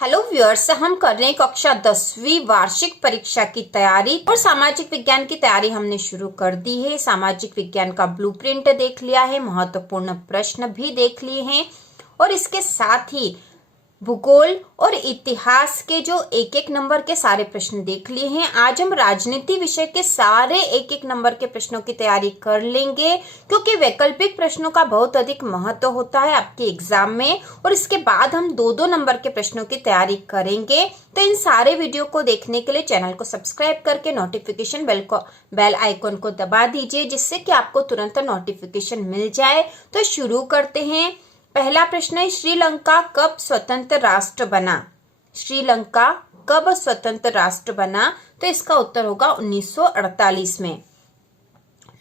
Hello viewers, हम कर रहे हैं कक्षा 10वीं वार्षिक परीक्षा की तैयारी और सामाजिक विज्ञान की तैयारी हमने शुरू कर दी है। सामाजिक विज्ञान का ब्लूप्रिंट देख लिया है, महत्वपूर्ण प्रश्न भी देख लिए हैं और इसके साथ ही भूगोल और इतिहास के जो एक एक नंबर के सारे प्रश्न देख लिए हैं। आज हम राजनीति विषय के सारे एक एक नंबर के प्रश्नों की तैयारी कर लेंगे, क्योंकि वैकल्पिक प्रश्नों का बहुत अधिक महत्व होता है आपके एग्जाम में। और इसके बाद हम दो दो नंबर के प्रश्नों की तैयारी करेंगे। तो इन सारे वीडियो को देखने के लिए चैनल को सब्सक्राइब करके नोटिफिकेशन बेल आइकन को दबा दीजिए, जिससे कि आपको तुरंत नोटिफिकेशन मिल जाए। तो शुरू करते हैं। पहला प्रश्न है, श्रीलंका कब स्वतंत्र राष्ट्र बना? श्रीलंका कब स्वतंत्र राष्ट्र बना? तो इसका उत्तर होगा 1948 में।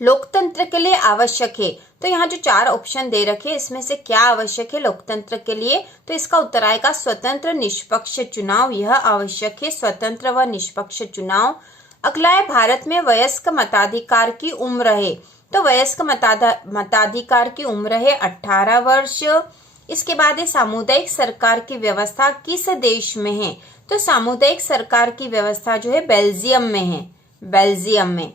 लोकतंत्र के लिए आवश्यक है, तो यहाँ जो चार ऑप्शन दे रखे इसमें से क्या आवश्यक है लोकतंत्र के लिए? तो इसका उत्तर आएगा स्वतंत्र निष्पक्ष चुनाव। यह आवश्यक है, स्वतंत्र व निष्पक्ष चुनाव। अगला है, भारत में वयस्क मताधिकार की उम्र है। तो वयस्क मताधिकार की उम्र है 18 वर्ष। इसके बाद है, सामुदायिक सरकार की व्यवस्था किस देश में है? तो सामुदायिक सरकार की व्यवस्था जो है बेल्जियम में है, बेल्जियम में।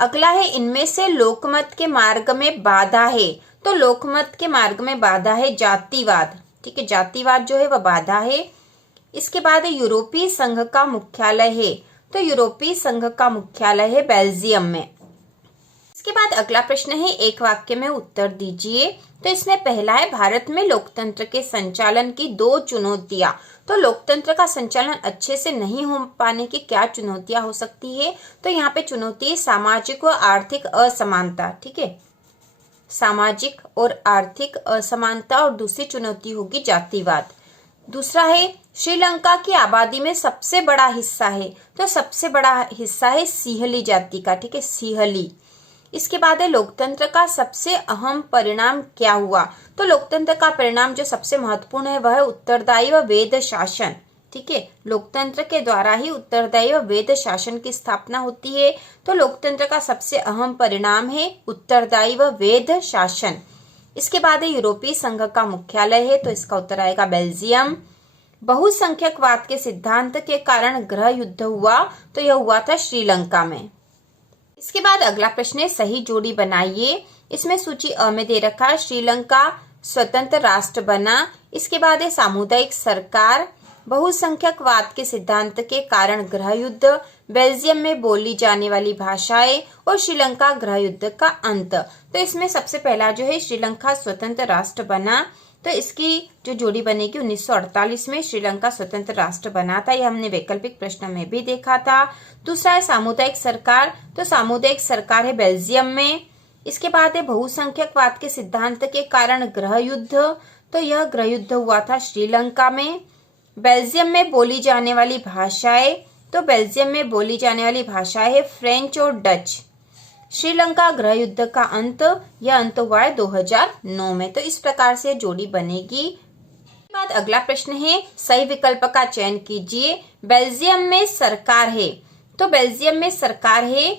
अगला है, इनमें से लोकमत के मार्ग में बाधा है। तो लोकमत के मार्ग में बाधा है जातिवाद। ठीक है, जातिवाद जो है वह बाधा है। इसके बाद है, यूरोपीय संघ का मुख्यालय है। तो यूरोपीय संघ का मुख्यालय है बेल्जियम में। इसके बाद अगला प्रश्न है, एक वाक्य में उत्तर दीजिए। तो इसमें पहला है, भारत में लोकतंत्र के संचालन की दो चुनौतियां। तो लोकतंत्र का संचालन अच्छे से नहीं हो पाने की क्या चुनौतियां हो सकती है? तो यहाँ पे चुनौती है सामाजिक व आर्थिक असमानता। ठीक है, सामाजिक और आर्थिक असमानता। और दूसरी चुनौती होगी जातिवाद। दूसरा है, श्रीलंका की आबादी में सबसे बड़ा हिस्सा है। तो सबसे बड़ा हिस्सा है सिंहली जाति का। ठीक है, सिंहली। इसके बाद है, लोकतंत्र का सबसे अहम परिणाम क्या हुआ? तो लोकतंत्र का परिणाम जो सबसे महत्वपूर्ण है वह है उत्तरदायी व वेद शासन। ठीक है, लोकतंत्र के द्वारा ही उत्तरदायी व वेद शासन की स्थापना होती है। तो लोकतंत्र का सबसे अहम परिणाम है उत्तरदायी व वेद शासन। इसके बाद है, यूरोपीय संघ का मुख्यालय है। तो इसका उत्तर आएगा बेल्जियम। बहुसंख्यकवाद के सिद्धांत के कारण गृह युद्ध हुआ। तो यह हुआ था श्रीलंका में। इसके बाद अगला प्रश्न है, सही जोड़ी बनाइए। इसमें सूची अ में दे रखा है, श्रीलंका स्वतंत्र राष्ट्र बना। इसके बाद है, सामुदायिक सरकार, बहुसंख्यकवाद के सिद्धांत के कारण गृह युद्ध, बेल्जियम में बोली जाने वाली भाषाएं और श्रीलंका गृह युद्ध का अंत। तो इसमें सबसे पहला जो है, श्रीलंका स्वतंत्र राष्ट्र बना। तो इसकी जो जोड़ी बनेगी 1948 में श्रीलंका स्वतंत्र राष्ट्र बना था। यह हमने वैकल्पिक प्रश्न में भी देखा था। दूसरा है, सामुदायिक सरकार। तो सामुदायिक सरकार है बेल्जियम में। इसके बाद है, बहुसंख्यकवाद के सिद्धांत के कारण गृह युद्ध। तो यह गृह युद्ध हुआ था श्रीलंका में। बेल्जियम में बोली जाने वाली भाषाएं। तो बेल्जियम में बोली जाने वाली भाषाएं है फ्रेंच और डच। श्रीलंका गृह युद्ध का अंत, यह अंत हुआ है 2009 में। तो इस प्रकार से जोड़ी बनेगी। इसके बाद अगला प्रश्न है, सही विकल्प का चयन कीजिए। बेल्जियम में सरकार है। तो बेल्जियम में सरकार है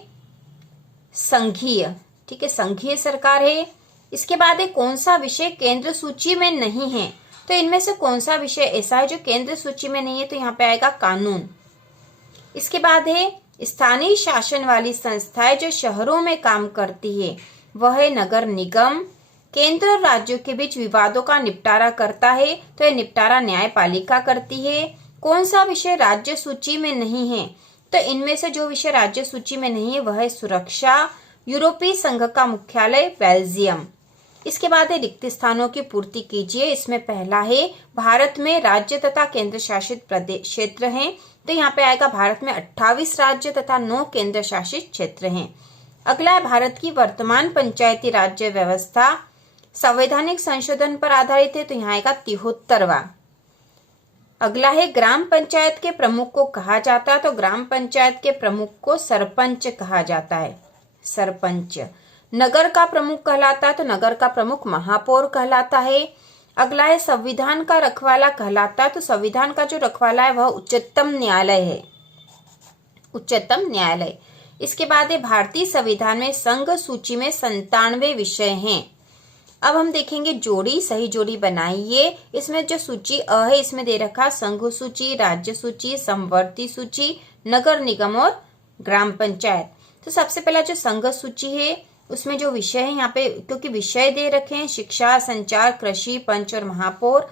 संघीय। ठीक है, संघीय सरकार है। इसके बाद है, कौन सा विषय केंद्र सूची में नहीं है? तो इनमें से कौन सा विषय ऐसा है जो केंद्र सूची में नहीं है? तो यहाँ पे आएगा कानून। इसके बाद है, स्थानीय शासन वाली संस्थाएं जो शहरों में काम करती है वह है नगर निगम। केंद्र और राज्यों के बीच विवादों का निपटारा करता है। तो यह निपटारा न्यायपालिका करती है। कौन सा विषय राज्य सूची में नहीं है? तो इनमें से जो विषय राज्य सूची में नहीं है वह है सुरक्षा। यूरोपीय संघ का मुख्यालय बेल्जियम। इसके बाद है, रिक्त स्थानों की पूर्ति कीजिए। इसमें पहला है, भारत में राज्य तथा केंद्र शासित प्रदेश क्षेत्र हैं। तो यहाँ पे आएगा, भारत में 28 राज्य तथा 9 केंद्र शासित क्षेत्र हैं। अगला है, भारत की वर्तमान पंचायती राज्य व्यवस्था संवैधानिक संशोधन पर आधारित है। तो यहाँ आएगा 73वां। अगला है, ग्राम पंचायत के प्रमुख को कहा जाता है। तो ग्राम पंचायत के प्रमुख को सरपंच कहा जाता है, सरपंच। नगर का प्रमुख कहलाता है। तो नगर का प्रमुख महापौर कहलाता है। अगला है, संविधान का रखवाला कहलाता है। तो संविधान का जो रखवाला है वह उच्चतम न्यायालय है, उच्चतम न्यायालय। इसके बाद है, भारतीय संविधान में संघ सूची में 97 विषय हैं। अब हम देखेंगे जोड़ी, सही जोड़ी बनाइए। इसमें जो सूची अ है इसमें दे रखा संघ सूची, राज्य सूची, समवर्ती सूची, नगर निगम और ग्राम पंचायत। तो सबसे पहला जो संघ सूची है उसमें जो विषय है यहाँ पे, क्योंकि विषय दे रखे हैं शिक्षा, संचार, कृषि, पंच और महापौर,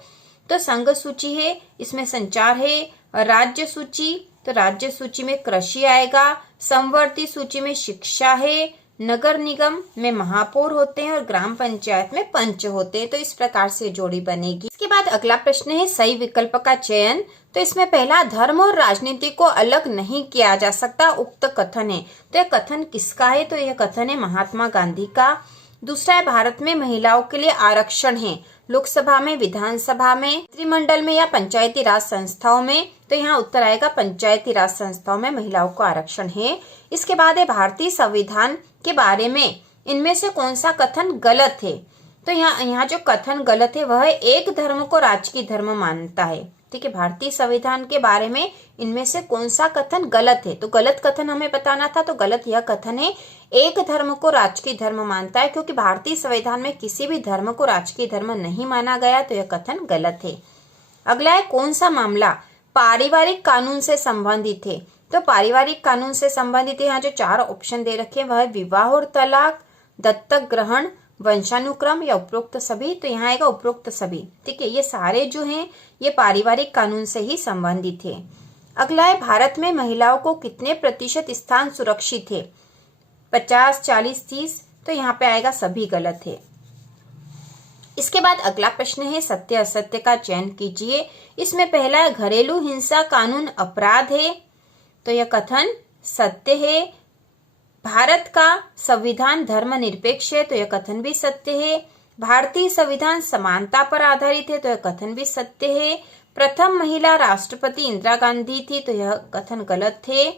तो संघ सूची है इसमें संचार है। राज्य सूची, तो राज्य सूची में कृषि आएगा। समवर्ती सूची में शिक्षा है। नगर निगम में महापौर होते हैं और ग्राम पंचायत में पंच होते हैं। तो इस प्रकार से जोड़ी बनेगी। इसके बाद अगला प्रश्न है सही विकल्प का चयन। तो इसमें पहला, धर्म और राजनीति को अलग नहीं किया जा सकता उक्त कथन है। तो यह कथन किसका है? तो यह कथन है महात्मा गांधी का। दूसरा है, भारत में महिलाओं के लिए आरक्षण है लोकसभा में, विधानसभा में, मंत्रिमंडल में या पंचायती राज संस्थाओं में। तो यहाँ उत्तर आएगा पंचायती राज संस्थाओं में महिलाओं को आरक्षण है। इसके बाद है भारतीय संविधान के बारे में इनमें से कौन सा कथन गलत है? तो यहाँ जो कथन गलत है वह एक धर्म को राजकीय धर्म मानता है। ठीक है, भारतीय संविधान के बारे में इनमें से कौन सा कथन गलत है? तो गलत कथन हमें बताना था, तो गलत यह कथन है एक धर्म को राजकीय धर्म मानता है, क्योंकि भारतीय संविधान में किसी भी धर्म को राजकीय धर्म नहीं माना गया, तो यह कथन गलत है। अगला है, कौन सा मामला पारिवारिक कानून से संबंधित है? तो पारिवारिक कानून से संबंधित यहाँ जो 4 ऑप्शन दे रखे हैं वह विवाह और तलाक, दत्तक ग्रहण, वंशानुक्रम या उपरोक्त सभी। तो यहाँ आएगा उपरोक्त सभी। ठीक है, ये सारे जो हैं ये पारिवारिक कानून से ही संबंधित है। अगला है, भारत में महिलाओं को कितने प्रतिशत स्थान सुरक्षित है? 50, 40, 30। तो यहाँ पे आएगा सभी गलत है। इसके बाद अगला प्रश्न है सत्य असत्य का चयन कीजिए। इसमें पहला है, घरेलू हिंसा कानून अपराध है। तो यह कथन सत्य है। भारत का संविधान धर्मनिरपेक्ष है। तो यह कथन भी सत्य है। भारतीय संविधान समानता पर आधारित है। तो यह कथन भी सत्य है। प्रथम महिला राष्ट्रपति इंदिरा गांधी थी। तो यह कथन गलत थे।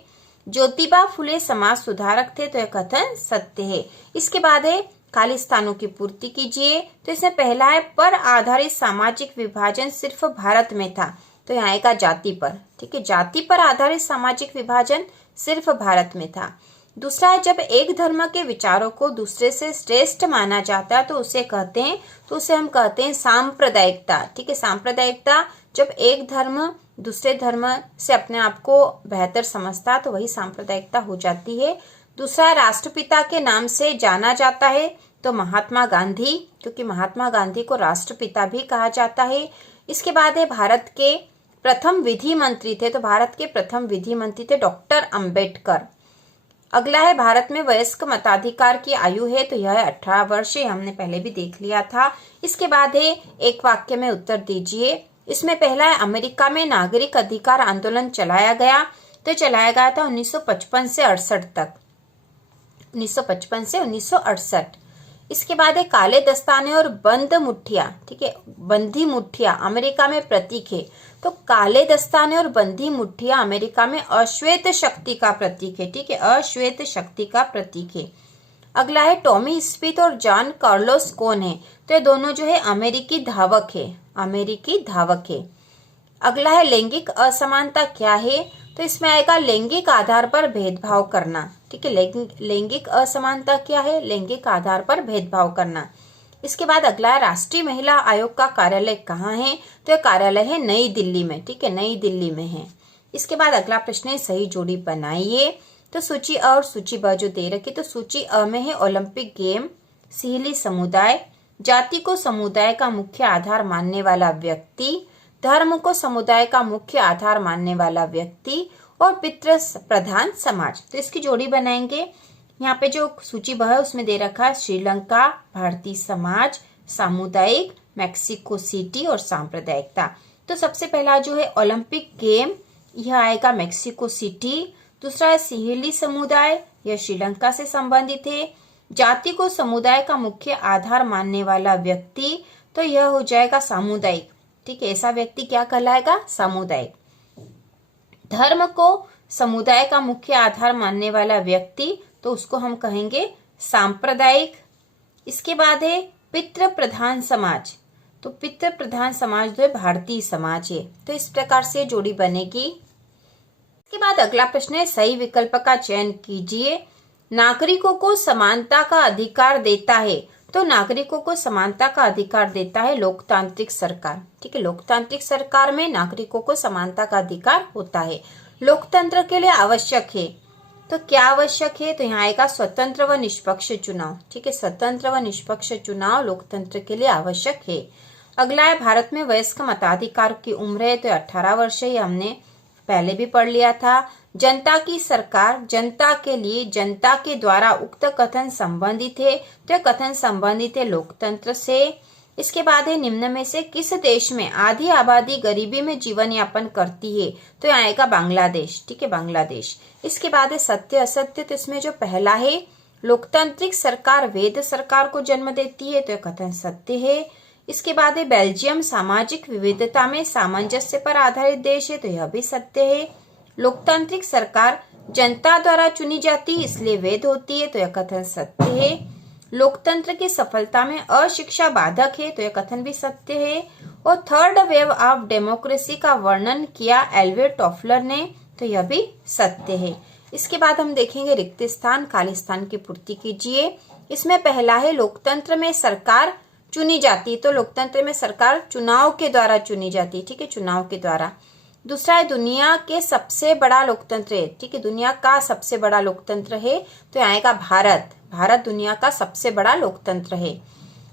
ज्योतिबा फुले समाज सुधारक थे। तो यह कथन सत्य है। इसके बाद है, खाली स्थानों की पूर्ति कीजिए। तो इसमें पहला है, पर आधारित सामाजिक विभाजन सिर्फ भारत में था। तो यहाँ आएगा जाति पर। ठीक है, जाति पर आधारित सामाजिक विभाजन सिर्फ भारत में था। दूसरा है, जब एक धर्म के विचारों को दूसरे से श्रेष्ठ माना जाता है तो उसे कहते हैं, तो उसे हम कहते हैं सांप्रदायिकता। ठीक है, सांप्रदायिकता, जब एक धर्म दूसरे धर्म से अपने आप को बेहतर समझता तो वही सांप्रदायिकता हो जाती है। दूसरा है, राष्ट्रपिता के नाम से जाना जाता है। तो महात्मा गांधी, क्योंकि महात्मा गांधी को राष्ट्रपिता भी कहा जाता है। इसके बाद है, भारत के प्रथम विधि मंत्री थे। तो भारत के प्रथम विधि मंत्री थे डॉक्टर अंबेडकर। अगला है, भारत में वयस्क मताधिकार की आयु है। तो यह 18 वर्ष है, हमने पहले भी देख लिया था। इसके बाद है, एक वाक्य में उत्तर दीजिए। इसमें पहला है, अमेरिका में नागरिक अधिकार आंदोलन चलाया गया। तो चलाया गया था 1955 से 68 तक, 1955 से 1968। इसके बाद है, काले दस्ताने और बंद मुठ्ठिया। ठीक है, बंधी मुठ्ठिया अमेरिका में प्रतीक है। तो काले दस्ताने और बंधी मुठ्ठिया अमेरिका में अश्वेत शक्ति का प्रतीक है। ठीक है, अश्वेत शक्ति का प्रतीक है। अगला है, टॉमी स्मिथ और जॉन कार्लोस कौन है? तो ये दोनों जो है अमेरिकी धावक है, अमेरिकी धावक है। अगला है, लैंगिक असमानता क्या है? तो इसमें आएगा लैंगिक आधार पर भेदभाव करना। ठीक है, लैंगिक असमानता क्या है? लैंगिक आधार पर भेदभाव करना। इसके बाद अगला है, राष्ट्रीय महिला आयोग का कार्यालय कहाँ है? तो यह कार्यालय है नई दिल्ली में। ठीक है, नई दिल्ली में है। इसके बाद अगला प्रश्न है, सही जोड़ी बनाइए। तो सूची अ और सूची ब जो दे रखी, तो सूची अ में है ओलंपिक गेम, सिहली समुदाय, जाति को समुदाय का मुख्य आधार मानने वाला व्यक्ति, धर्म को समुदाय का मुख्य आधार मानने वाला व्यक्ति और पितृ प्रधान समाज। तो इसकी जोड़ी बनाएंगे। यहाँ पे जो सूची ब है उसमें दे रखा है श्रीलंका, भारतीय समाज, सामुदायिक, मैक्सिको सिटी और सांप्रदायिकता। तो सबसे पहला जो है ओलंपिक गेम, यह आएगा मैक्सिको सिटी। दूसरा है सिहली समुदाय, यह श्रीलंका से संबंधित है। जाति को समुदाय का मुख्य आधार मानने वाला व्यक्ति, तो यह हो जाएगा सामुदायिक। ठीक है, ऐसा व्यक्ति क्या कहलाएगा? सामुदायिक। धर्म को समुदाय का मुख्य आधार मानने वाला व्यक्ति, तो उसको हम कहेंगे सांप्रदायिक। इसके बाद है पितृ प्रधान समाज। तो पितृ प्रधान समाज जो है भारतीय समाज है। तो इस प्रकार से जोड़ी बनेगी। इसके बाद अगला प्रश्न है, सही विकल्प का चयन कीजिए। नागरिकों को समानता का अधिकार देता है। तो नागरिकों को समानता का अधिकार देता है लोकतांत्रिक सरकार। ठीक है, लोकतांत्रिक सरकार में नागरिकों को समानता का अधिकार होता है। लोकतंत्र के लिए आवश्यक है, तो क्या आवश्यक है? तो यहाँ आएगा स्वतंत्र व निष्पक्ष चुनाव। ठीक है, स्वतंत्र व निष्पक्ष चुनाव लोकतंत्र के लिए आवश्यक है। अगला है भारत में वयस्क मताधिकार की उम्र है, तो 18 वर्ष है, ये हमने पहले भी पढ़ लिया था। जनता की सरकार, जनता के लिए, जनता के द्वारा उक्त कथन संबंधित है, तो कथन संबंधित है लोकतंत्र से। इसके बाद है निम्न में से किस देश में आधी आबादी गरीबी में जीवन यापन करती है? तो यहाँ आएगा बांग्लादेश। ठीक है, बांग्लादेश। इसके बाद है सत्य असत्य, तो इसमें जो पहला है लोकतांत्रिक सरकार वैध सरकार को जन्म देती है, तो यह कथन सत्य है। इसके बाद है बेल्जियम सामाजिक विविधता में सामंजस्य पर आधारित देश है, तो यह भी सत्य है। लोकतांत्रिक सरकार जनता द्वारा चुनी जाती है, इसलिए वैध होती है, तो यह कथन सत्य है। लोकतंत्र की सफलता में अशिक्षा बाधक है, तो यह कथन भी सत्य है। और थर्ड वेव ऑफ डेमोक्रेसी का वर्णन किया एल्वेट टॉफलर ने, तो यह भी सत्य है। इसके बाद हम देखेंगे रिक्त स्थान, खाली स्थान की पूर्ति कीजिए। इसमें पहला है लोकतंत्र में सरकार चुनी जाती, तो लोकतंत्र में सरकार चुनाव के द्वारा चुनी जाती। ठीक है, चुनाव के द्वारा। दूसरा है दुनिया के सबसे बड़ा लोकतंत्र है। ठीक है, दुनिया का सबसे बड़ा लोकतंत्र है, तो यहाँ आएगा भारत। भारत दुनिया का सबसे बड़ा लोकतंत्र है।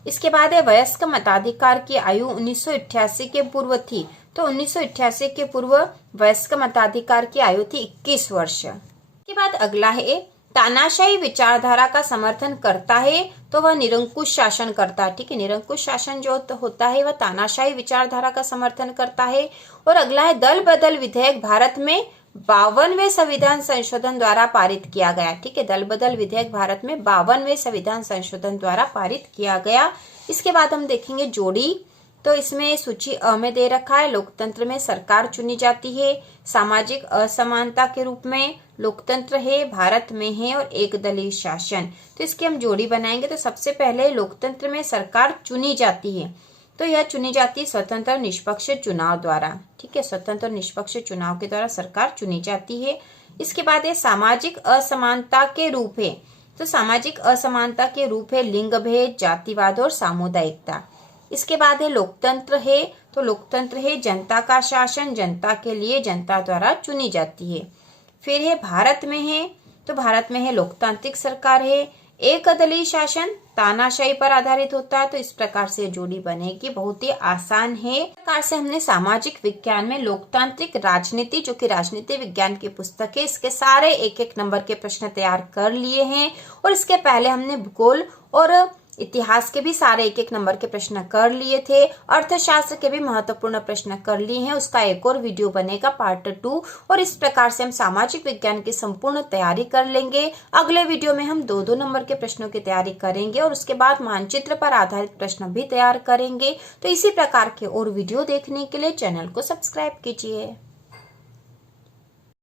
इसके बाद है वयस्क मताधिकार की आयु 1988 के पूर्व थी, तो 1988 के पूर्व वयस्क मताधिकार की आयु थी 21 वर्ष। इसके बाद अगला है तानाशाही विचारधारा का समर्थन करता है, तो वह निरंकुश शासन करता है। ठीक है, निरंकुश शासन जो होता है वह तानाशाही विचारधारा का समर्थन करता है। और अगला है दल बदल विधेयक भारत में 52वें संविधान संशोधन द्वारा पारित किया गया। ठीक है, दल बदल विधेयक भारत में 52वें संविधान संशोधन द्वारा पारित किया गया। इसके बाद हम देखेंगे जोड़ी, तो इसमें सूची अ में दे रखा है लोकतंत्र में सरकार चुनी जाती है, सामाजिक असमानता के रूप में लोकतंत्र है, भारत में है, और एक दलीय शासन। तो इसकी हम जोड़ी बनाएंगे। तो सबसे पहले लोकतंत्र में सरकार चुनी जाती है, तो यह चुनी जाती है स्वतंत्र निष्पक्ष चुनाव द्वारा। ठीक है, स्वतंत्र निष्पक्ष चुनाव के द्वारा सरकार चुनी जाती है। इसके बाद ये सामाजिक असमानता के रूप है, तो सामाजिक असमानता के रूप है लिंग भेद, जातिवाद और सामुदायिकता। इसके बाद है लोकतंत्र है, तो लोकतंत्र है जनता का शासन, जनता के लिए, जनता द्वारा चुनी जाती है। फिर है भारत में है, तो भारत में है लोकतांत्रिक सरकार है, एक दलीय शासन तानाशाही पर आधारित होता है। तो इस प्रकार से जोड़ी बनेगी, बहुत ही आसान है। इस प्रकार से हमने सामाजिक विज्ञान में लोकतांत्रिक राजनीति, जो कि राजनीति विज्ञान की पुस्तक है, इसके सारे एक एक नंबर के प्रश्न तैयार कर लिए हैं। और इसके पहले हमने भूगोल और इतिहास के भी सारे एक एक नंबर के प्रश्न कर लिए थे। अर्थशास्त्र के भी महत्वपूर्ण प्रश्न कर लिए हैं, उसका एक और वीडियो बनेगा पार्ट 2। और इस प्रकार से हम सामाजिक विज्ञान की संपूर्ण तैयारी कर लेंगे। अगले वीडियो में हम 2-2 नंबर के प्रश्नों की तैयारी करेंगे और उसके बाद मानचित्र पर आधारित प्रश्न भी तैयार करेंगे। तो इसी प्रकार के और वीडियो देखने के लिए चैनल को सब्सक्राइब कीजिए।